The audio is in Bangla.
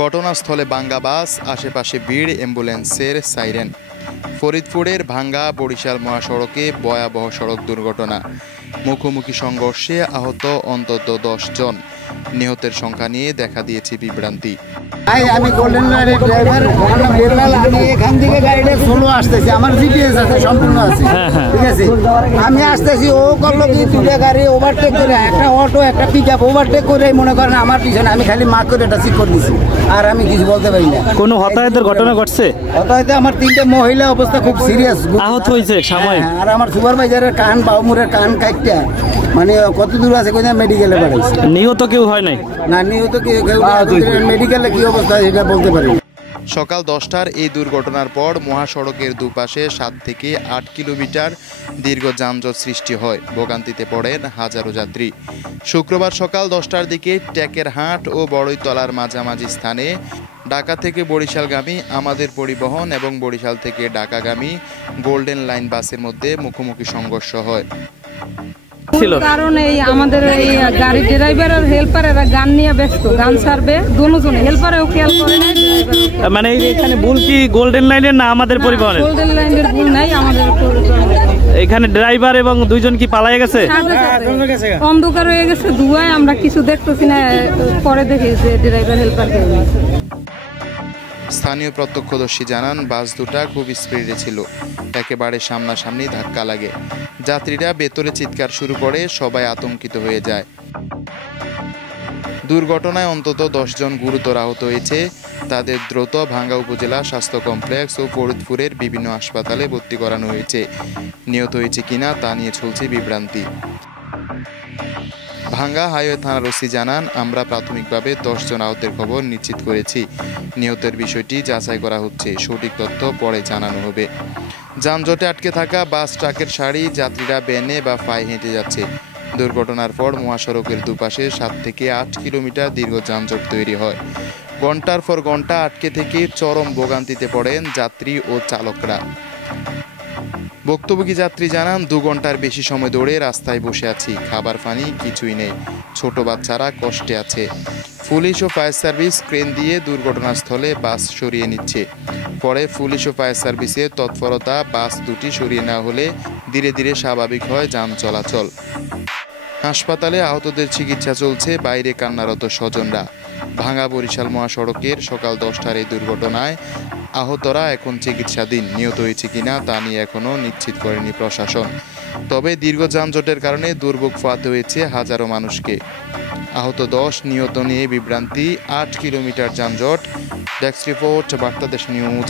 ঘটনাস্থলে ভাঙ্গা বাস, আশেপাশে ভিড়, অ্যাম্বুলেন্সের সাইরেন। ফরিদপুরের ভাঙ্গা বরিশাল মহাসড়কে ভয়াবহ সড়ক দুর্ঘটনা। মুখোমুখি সংঘর্ষে আহত অন্তত 10 জন। নিহতের সংখ্যা নিয়ে দেখা দিয়েছে বিভ্রান্তি। আমি গোল্ডেন লাইনের ড্রাইভার, আমি এখান থেকে গাড়িটা স্লো আসতেছি, আমার জিপিএস আছে, সম্পূর্ণ আছে, ঠিক আছে। আমি আসতেছি, ও করলো কি দুটা গাড়ি ওভারটেক করে, একটা অটো একটা পিক আপ ওভারটেক করে মনে করেন আমার পিছনে, আমি খালি মার্ক করে এটা ঠিক করে দিচ্ছি, আর আমি কিছু বলতে পারি না। কোনো হতাহতের ঘটনা ঘটছে? হতাহতে আমার 3টে মহিলা অবস্থা খুব সিরিয়াস, আহত হয়েছে সাময়িক। আর আমার সুপারভাইজারের কান, বাউমুরের কান কাটটা মানে কত দূর আছে কোথায় মেডিকেলে পাঠাইছে। নিহত কেউ হয় নাই? না, নিহত কেউ মেডিকেলে কি অবস্থা সেটা বলতে পারি। সকাল 10টার এই দুর্ঘটনার পর মহাসড়কের দুপাশে 7 থেকে 8 কিলোমিটার দীর্ঘ যানজট সৃষ্টি হয়। ভোগান্তিতে পড়েন হাজারো যাত্রী। শুক্রবার সকাল 10টার দিকে টেকেরহাট ও বড়ইতলার মাঝামাঝি স্থানে ঢাকা থেকে বরিশালগামী আমাদের পরিবহন এবং বরিশাল থেকে ঢাকাগামী গোল্ডেন লাইন বাসের মধ্যে মুখোমুখি সংঘর্ষ হয়। কারণ এই আমাদের এই গাড়ির ড্রাইভার আর হেল্পার এরা গান নিয়ে ব্যস্ত, গান ছাড়বে দুজনে, হেল্পারেও খেয়াল করে না। মানে এখানে ভুল কি গোল্ডেন লাইনের না আমাদের পরিবহনের? গোল্ডেন লাইনের ভুল নাই, আমাদের এখানে ড্রাইভার এবং দুইজন কি পালায়ে গেছে? অন্ধকার হয়ে গেছে, ধোঁয়ায় আমরা কিছু দেখতেছি না, পরে দেখি যে ড্রাইভার হেল্পার কেউ নেই। স্থানীয় প্রত্যক্ষদর্শী জানান, বাস দুটা খুব স্পিডে ছিল, একেবারে সামনাসামনি ধাক্কা লাগে। যাত্রীরা ভেতরে চিৎকার শুরু করে, সবাই আতঙ্কিত হয়ে যায়। দুর্ঘটনায় অন্তত 10 জন গুরুতর আহত হয়েছে। তাদের দ্রুত ভাঙ্গা উপজেলা স্বাস্থ্য কমপ্লেক্স ও ফরিদপুরের বিভিন্ন হাসপাতালে ভর্তি করানো হয়েছে। নিহত হয়েছে কিনা তা নিয়ে চলছে বিভ্রান্তি। ভাঙ্গা হাইওয়ে থানার ওসি জানান, আমরা প্রাথমিকভাবে 10 জন আহতের খবর নিশ্চিত করেছি। নিহতের বিষয়টি যাচাই করা হচ্ছে, সঠিক তথ্য পরে জানানো হবে। যানজটে আটকে থাকা বাস, ট্রাকের সারি, যাত্রীরা ভ্যানে বা পায়ে হেঁটে যাচ্ছে। দুর্ঘটনার পর মহাসড়কের দুপাশে 7 থেকে 8 কিলোমিটার দীর্ঘ যানজট তৈরি হয়। ঘন্টার পর ঘন্টা আটকে থেকে চরম ভোগান্তিতে পড়েন যাত্রী ও চালকরা। ভুক্তভোগী যাত্রী জানান, 2 ঘন্টার বেশি সময় ধরে রাস্তায় বসে আছি, খাবার পানি কিছুই নেই, ছোট বাচ্চারা কষ্টে আছে। পুলিশ ও ফায়ার সার্ভিস ক্রেন দিয়ে দুর্ঘটনাস্থলে বাস সরিয়ে নিচ্ছে। পরে পুলিশ ও ফায়ার সার্ভিসের তৎপরতা বাস দুটি সরিয়ে নেওয়া হলে ধীরে ধীরে স্বাভাবিক হয় যান চলাচল। হাসপাতালে আহতদের চিকিৎসা চলছে, বাইরে কান্নারত স্বজনরা। ভাঙ্গা বরিশাল মহাসড়কের সকাল 10টার এই দুর্ঘটনায় আহতরা এখন চিকিৎসাধীন। নিহত হয়েছে কিনা তা নিয়ে এখনও নিশ্চিত করেনি প্রশাসন। তবে দীর্ঘ যানজটের কারণে দুর্ভোগ পোহাতে হয়েছে হাজারো মানুষকে। আহত 10, নিহত নিয়ে বিভ্রান্তি, 8 কিলোমিটার যানজট। Desk report, Bartadesh news.